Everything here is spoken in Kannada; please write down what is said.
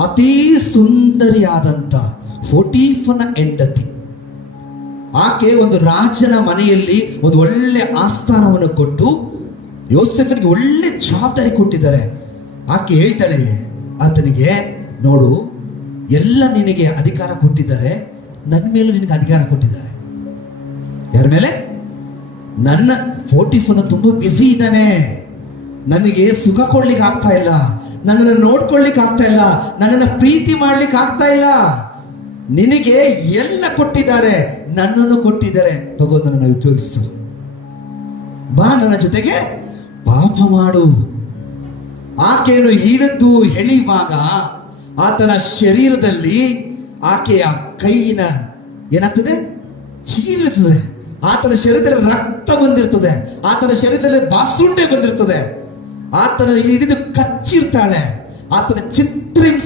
ಅತೀ ಸುಂದರಿಯಾದಂಥ ಪೋಟೀಫನ ಹೆಂಡತಿ. ಆಕೆ ಒಂದು ರಾಜನ ಮನೆಯಲ್ಲಿ ಒಂದು ಒಳ್ಳೆ ಆಸ್ಥಾನವನ್ನು ಕೊಟ್ಟು ಯೋಸೇಫನಿಗೆ ಒಳ್ಳೆ ಜವಾಬ್ದಾರಿ ಕೊಟ್ಟಿದ್ದಾರೆ. ಆಕೆ ಹೇಳ್ತಾಳೆ ಆತನಿಗೆ, ನೋಡು, ಎಲ್ಲ ನಿನಗೆ ಅಧಿಕಾರ ಕೊಟ್ಟಿದ್ದಾರೆ, ನನ್ನ ಮೇಲೆ ನಿನಗೆ ಅಧಿಕಾರ ಕೊಟ್ಟಿದ್ದಾರೆ. ಯಾರ ಮೇಲೆ? ನನ್ನ ಪೋಟೀಫನ ತುಂಬಾ ಬ್ಯುಸಿ ಇದ್ದಾನೆ, ನನಗೆ ಸುಖ ಕೊಡ್ಲಿಕ್ಕೆ ಆಗ್ತಾ ಇಲ್ಲ, ನನ್ನನ್ನು ನೋಡ್ಕೊಳ್ಲಿಕ್ಕೆ ಆಗ್ತಾ ಇಲ್ಲ, ನನ್ನನ್ನು ಪ್ರೀತಿ ಮಾಡ್ಲಿಕ್ಕೆ ಆಗ್ತಾ ಇಲ್ಲ. ನಿನಗೆ ಎಲ್ಲ ಕೊಟ್ಟಿದ್ದಾರೆ, ನನ್ನನ್ನು ಕೊಟ್ಟಿದ್ದಾರೆ, ತಗೋ ನನ್ನನ್ನು ಉಪಯೋಗಿಸು, ಬಾ ನನ್ನ ಜೊತೆಗೆ ಪಾಪ ಮಾಡು. ಆಕೆಯನ್ನು ಹಿಡಿದು ಎಳೆಯುವಾಗ ಆತನ ಶರೀರದಲ್ಲಿ ಆಕೆಯ ಕೈಯಿನ ಏನಾಗ್ತದೆ? ಚೀರುತ್ತದೆ. ಆತನ ಶರೀರದಲ್ಲಿ ರಕ್ತ ಬಂದಿರ್ತದೆ, ಆತನ ಶರೀರದಲ್ಲಿ ಬಾಸುಂಡೆ ಬಂದಿರ್ತದೆ. ಆತನ ಹಿಡಿದು ಕಚ್ಚಿರ್ತಾಳೆ, ಆತನ ಚಿತ್ರ